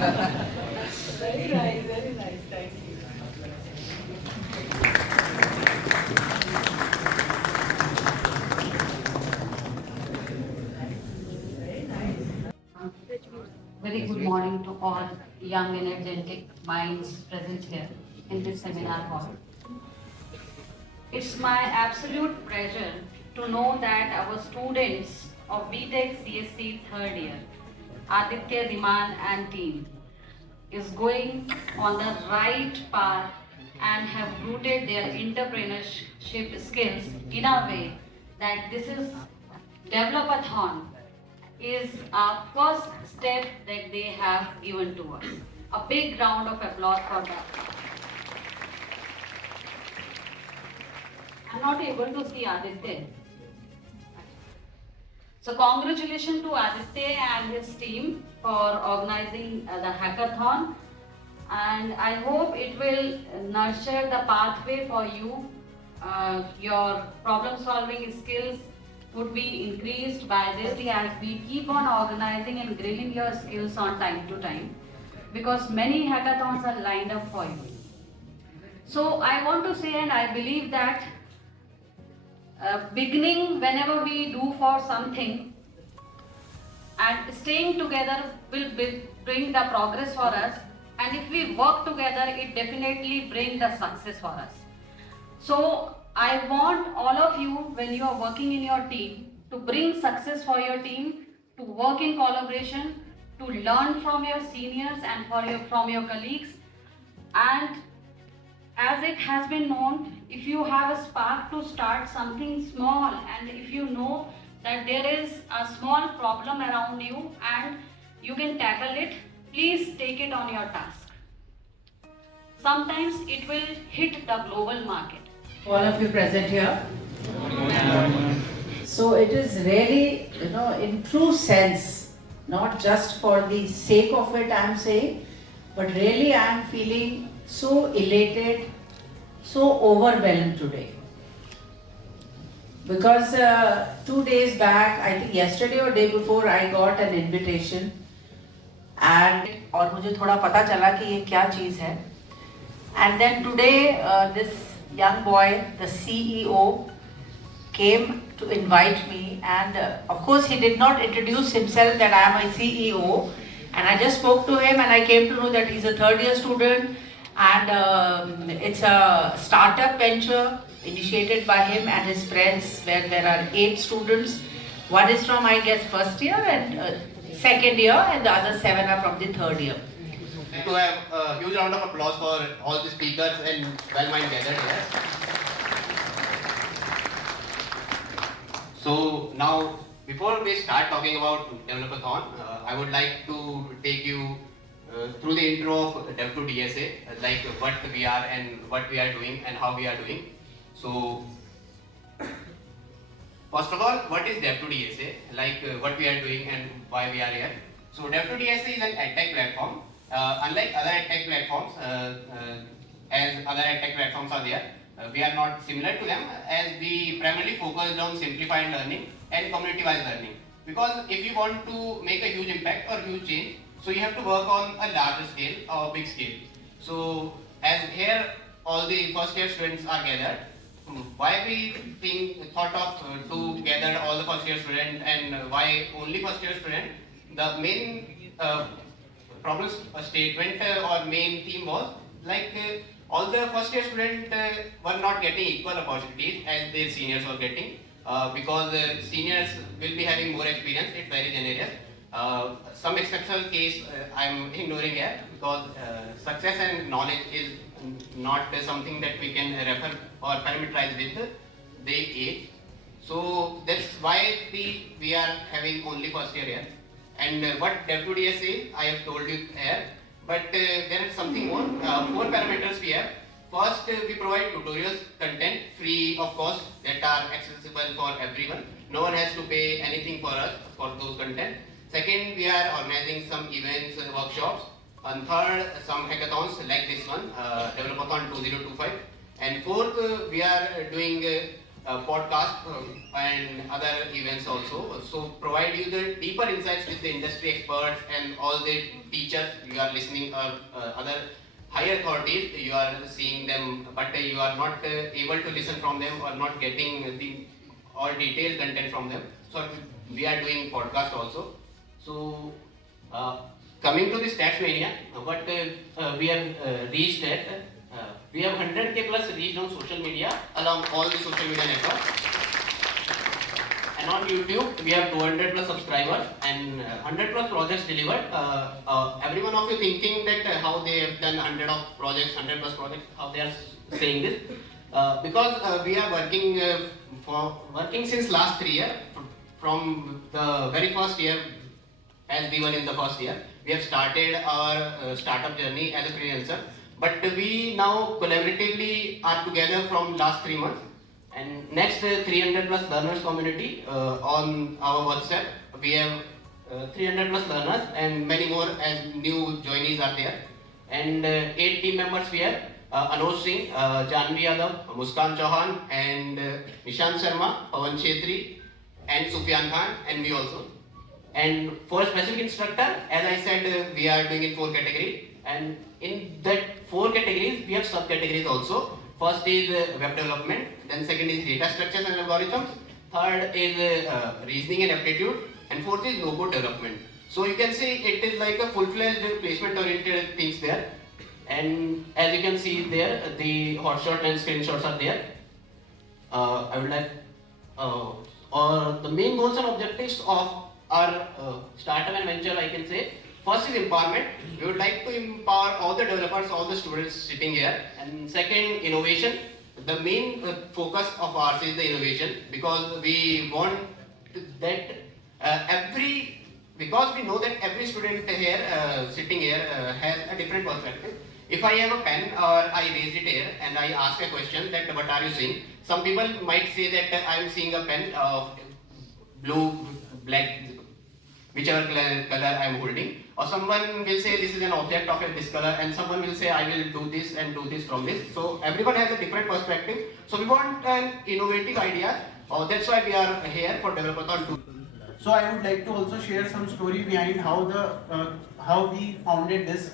Very nice, very nice. Thank you. Very good morning to all young energetic minds present here in this seminar hall. It's my absolute pleasure to know that our students of BTech CSC third year, Aditya Diman and team, is going on the right path and have rooted their entrepreneurship skills in a way that this is Developathon is our first step that they have given to us. A big round of applause for that. I'm not able to see Aditya. So congratulations to Aditya and his team for organizing the hackathon, and I hope it will nurture the pathway for you. Your problem solving skills would be increased by this as we keep on organizing and grilling your skills on time to time, because many hackathons are lined up for you. So I want to say, and I believe that beginning whenever we do for something and staying together will bring the progress for us, and if we work together it definitely bring the success for us. So I want all of you, when you are working in your team, to bring success for your team, to work in collaboration, to learn from your seniors and from your colleagues. And as it has been known, if you have a spark to start something small, and if you know that there is a small problem around you and you can tackle it, please take it on your task. Sometimes it will hit the global market. All of you present here. So it is really, in true sense, not just for the sake of it I am saying, but really I am feeling so elated, so overwhelmed today. Because 2 days back, I think yesterday or day before, I got an invitation, and और मुझे थोड़ा पता चला कि ये क्या चीज़ है. And then today, this young boy, the CEO, came to invite me, and of course he did not introduce himself that I am a CEO, and I just spoke to him and I came to know that he's a third year student, and it's a startup venture initiated by him and his friends, where there are 8 students. One is from, I guess, first year and second year, and the other 7 are from the third year. To have a huge round of applause for all the speakers and well-mind gathered here. So now, before we start talking about Developathon, I would like to take you through the intro of Dev2DSA, like what we are and what we are doing and how we are doing. So, first of all, what is Dev2DSA? Like what we are doing and why we are here. So Dev2DSA is an edtech platform. Unlike other edtech platforms, as other edtech platforms are there, we are not similar to them, as we primarily focused on simplified learning and community-wise learning. Because if you want to make a huge impact or huge change, so you have to work on a larger scale or big scale. So as here all the first year students are gathered, why we thought of to gather all the first year students, and why only first year student? The main problem statement or main theme was like all the first year students were not getting equal opportunities as their seniors were getting, because seniors will be having more experience. It's very generous. Some exceptional case I am ignoring here, because success and knowledge is not something that we can refer or parameterize with the age. So that's why we are having only first year here. And what Dev2DS is, I have told you here, but there is something more. 4 parameters we have. First, we provide tutorials, content free of cost, that are accessible for everyone. No one has to pay anything for us for those content. Second, we are organizing some events and workshops. And third, some hackathons like this one, Developathon 2025. And fourth, we are doing podcast and other events also. So provide you the deeper insights with the industry experts and all the teachers you are listening or other higher authorities. You are seeing them, but you are not able to listen from them or not getting the all detailed content from them. So we are doing podcast also. So coming to the Stats Mania, what we have reached at, we have 100k plus reached on social media along all the social media networks. And on YouTube, we have 200 plus subscribers and 100 plus projects delivered. Every one of you thinking that how they have done 100 of projects, 100 plus projects, how they are saying this. Because we are working since last 3 years. From the very first year, as we were in the first year, we have started our startup journey as a freelancer. But we now collaboratively are together from last 3 months. And next 300 plus learners community on our WhatsApp. We have 300 plus learners and many more as new joinees are there. And 8 team members we have. Anuj Singh, Janvi Yadav, Muskan Chauhan and Nishant Sharma, Pawan Chetri and Sufyan Khan and me also. And for specific instructor, as I said, we are doing in 4 categories. And in that 4 categories, we have subcategories also. First is web development, then second is data structures and algorithms, third is reasoning and aptitude, and fourth is no-code development. So you can see it is like a full-fledged placement-oriented things there. And as you can see there, the hotshot and screenshots are there. I would like, the main goals and objectives of our startup and venture, I can say, first is empowerment. We would like to empower all the developers, all the students sitting here. And second, innovation. The main focus of ours is the innovation because we want that because we know that every student here, sitting here, has a different perspective. If I have a pen or I raise it here and I ask a question that what are you seeing? Some people might say that I am seeing a pen of blue, black, whichever color I am holding. Or someone will say this is an object of this color and someone will say I will do this and do this from this. So everyone has a different perspective. So we want an innovative idea. That's why we are here for Developathon 2. So I would like to also share some story behind how we founded this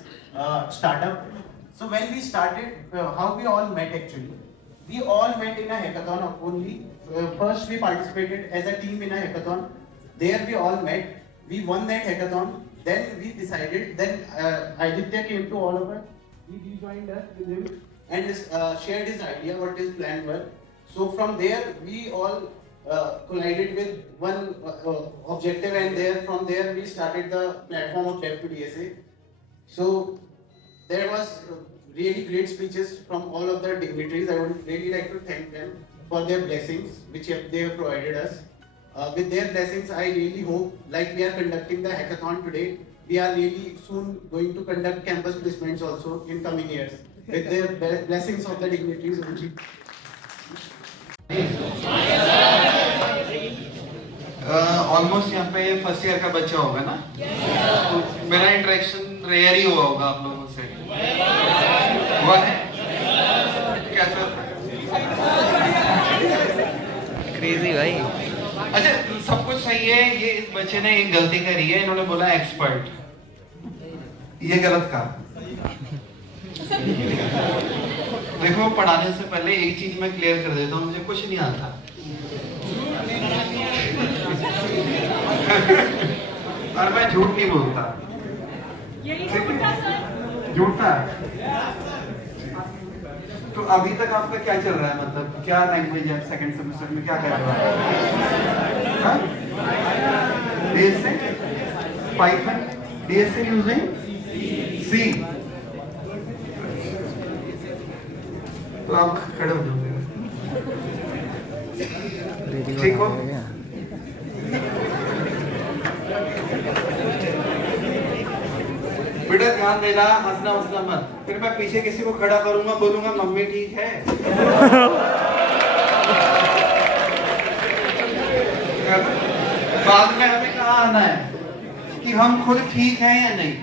startup. So when we started, how we all met actually. We all met in a hackathon only. First we participated as a team in a hackathon. There we all met. We won that hackathon. Then we decided, then Aditya came to all of us, he rejoined us with him and shared his idea, what his plan were. So from there, we all collided with one objective and from there we started the platform of Dev2DSA. So there was really great speeches from all of the dignitaries. I would really like to thank them for their blessings which they have provided us. With their blessings, I really hope, like we are conducting the hackathon today, we are really soon going to conduct campus placements also in coming years. With their blessings of the dignitaries. Almost यहाँ पे ये first year का बच्चा होगा ना? तो मेरा interaction rare ही हुआ होगा आप लोगों से। हुआ है? क्या चल रहा है? क्रेजी भाई। अच्छा, सब कुछ सही है। ये इस बच्चे ने एक गलती करी है, इन्होंने बोला एक्सपर्ट। ये गलत कहा। देखो, पढ़ाने से पहले एक चीज मैं क्लियर कर देता हूँ, मुझे कुछ नहीं आता। और मैं झूठ नहीं बोलता। झूठा। तो अभी तक आपका क्या चल रहा है, मतलब क्या लैंग्वेज है सेकंड सेमेस्टर में, क्या कर रहा है? DSA, Python, DSA using C. तो आप खड़े हो जाओगे, ठीक हो? बेटा ध्यान देना, हंसना हंसना मत। फिर मैं पीछे किसी को खड़ा करूंगा, बोलूंगा मम्मी ठीक है। बाद में हमें कहाँ आना है कि हम खुद ठीक हैं या नहीं।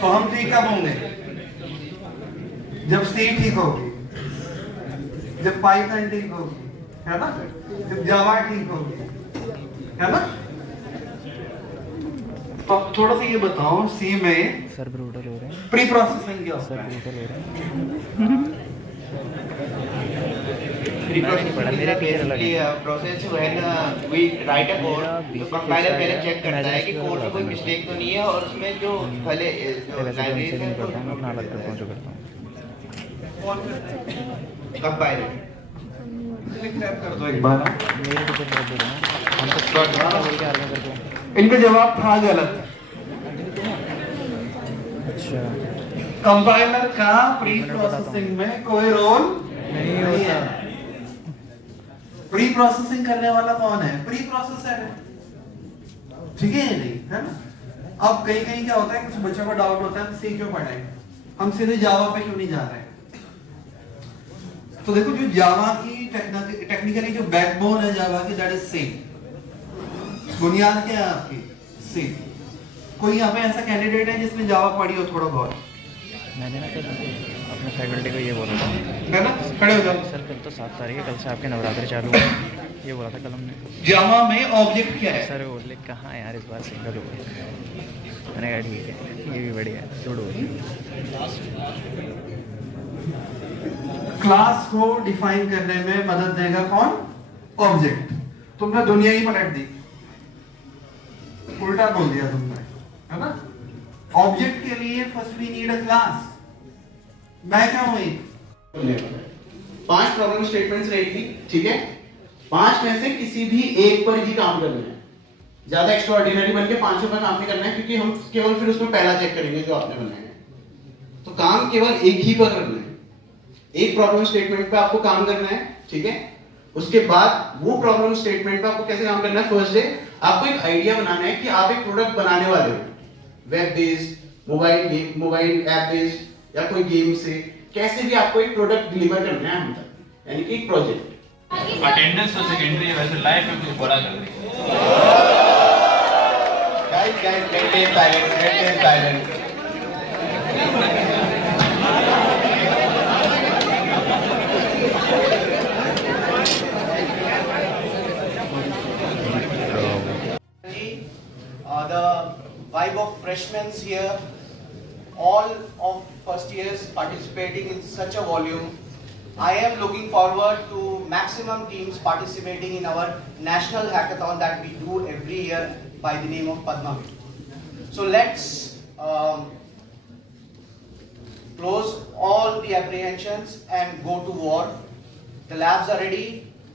तो हम ठीक कब होंगे? जब सी ठीक होगी, जब पाइथन ठीक होगी, है ना, जब जावा ठीक होगी, है ना। तो अब थोड़ा सा ये बताओ, सी में सर ब्रूटल हो रहे हैं, प्री प्रोसेसिंग क्या होता सर है? ब्रूटल हो रहे हैं। मेरे पीछे लगे process when we write a code, तो कंपाइलर पहले चेक करता है कि कोड में कोई मिस्टेक तो नहीं है और उसमें जो पहले जो वैसे तो लाइब्रेरी उनसे नहीं है करता हूँ, मैं अपना अलग करता हूँ जो करता हूँ। कंपाइलर क्लैप कर दो एक बार। मेरे पीछे बहुत दूर है ना, हम तो बोल के आ रहे हैं करके। इनका जवाब था गलत। अच्छा कंपाइलर का प्री प्रोसेसिंग में कोई रोल नहीं होता। प्री प्रोसेसिंग करने वाला कौन है? प्री प्रोसेसर है, ठीक है या नहीं, है ना। अब कहीं कहीं क्या होता है, कुछ बच्चों को डाउट होता है सी क्यों पढ़ाएं, हम सीधे जावा पे क्यों नहीं जा रहे हैं। तो देखो, जो जावा की टेक्निकली जो बैकबोन है जावा की, दैट इज सेम। बुनियाद क्या है आपकी? सेम। कोई यहाँ पे ऐसा कैंडिडेट है जिसने जावा पढ़ी हो थोड़ा बहुत? मैंने ना कल अपने फैकल्टी को ये बोला था, है ना, खड़े हो जाओ। सर कल तो 7 तारीख है, कल से आपके नवरात्रि चालू हुए, ये बोला था कल हमने। जावा में ऑब्जेक्ट क्या है? सर वो बोले कहाँ यार इस बार सिंगल हो गया। मैंने कहा ठीक है, ये भी बढ़िया है, छोड़ो। क्लास को डिफाइन करने में मदद देगा कौन? ऑब्जेक्ट। तुमने दुनिया ही पलट दी, उल्टा बोल दिया तुमने, है ना। ऑब्जेक्ट के लिए first we need a class. मैं क्या हूं? 5 प्रॉब्लम स्टेटमेंट्स रहेगी, ठीक है। 5 में से किसी भी एक पर ही काम करना है, ज्यादा एक्स्ट्राऑर्डिनरी बन के 5 पर काम नहीं करना है, क्योंकि हम केवल फिर उसमें पहला चेक करेंगे जो आपने बनाया है। तो काम केवल एक ही पर करना है, एक प्रॉब्लम स्टेटमेंट पे आपको काम करना है, ठीक है। उसके बाद वो प्रॉब्लम स्टेटमेंट पे आपको कैसे काम करना है? फर्स्ट डे आपको एक आइडिया बनाना है कि आप एक प्रोडक्ट बनाने वाले हो, web based, mobile app based या कोई गेम से, कैसे भी आपको एक प्रोडक्ट डिलीवर करना है हम तक, यानी कि एक प्रोजेक्ट। अटेंडेंस तो सेकेंडरी है, वैसे लाइफ में कुछ बड़ा कर देंगे। Guys maintain silence. The vibe of freshmen here, all of first years participating in such a volume. I am looking forward to maximum teams participating in our national hackathon that we do every year by the name of Padmavit. So let's close all the apprehensions and go to war. The labs are ready.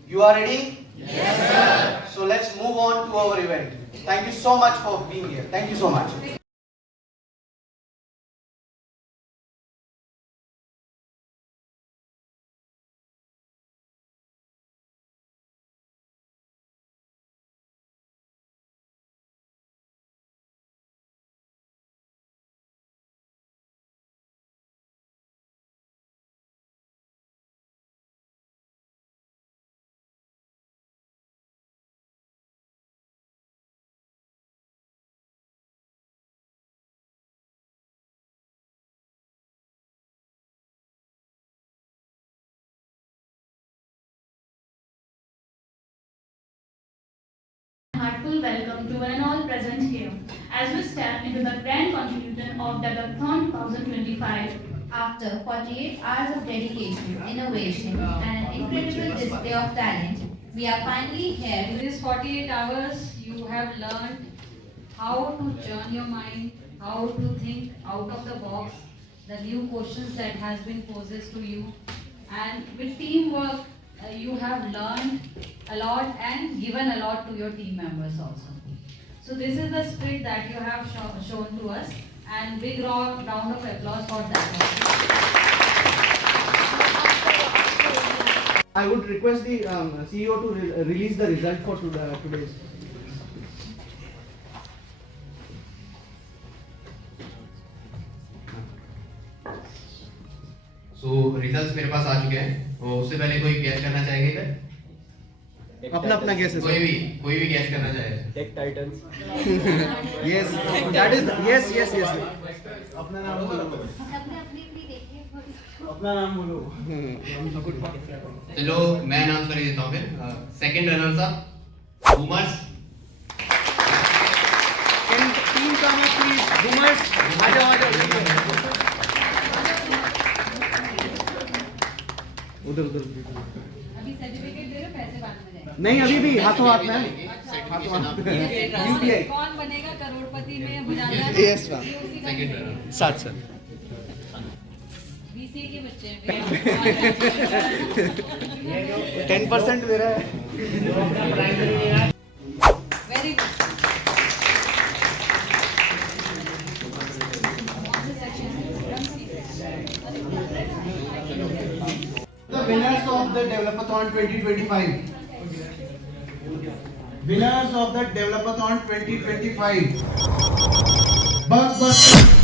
You are ready? Yes, sir. So let's move on to our event. Thank you so much for being here. Thank you so much. Heartful welcome to one and all present here as we step into the grand conclusion of Developathon 2025. After 48 hours of dedication, innovation, and an incredible display of talent, we are finally here. In these 48 hours, you have learned how to turn your mind, how to think out of the box, the new questions that has been posed to you, and with teamwork, you have learned a lot and given a lot to your team members also. So this is the spirit that you have shown to us, and big round of applause for that. I would request the CEO to release the result for today's. So results मेरे पास आ चुके हैं। तो उससे पहले कोई gas करना चाहेंगे इधर? अपना गैस कोई भी गैस करना चाहे? Tech titans. Yes, that is yes. अपना नाम बोलो। सबने अपनी देखिए। अपना नाम बोलो। चलो मैं अनाउंस कर देता हूँ फिर। Second runners up boomers. Team का नाम प्लीज बूमर्स आ जाओ। उधर अभी सर्टिफिकेट दे रहे हो, पैसे बाद में जाएंगे। नहीं अभी भी हाथों हाथ में हाथों हाथ यूपीआई कौन बनेगा करोड़पति में बुझाता यस मैम सेकंड रनर साथ सर बीसीए के बच्चे 10% दे रहा है very good. The winners of the Developathon 2025. Winners of the Developathon 2025. Bugbusters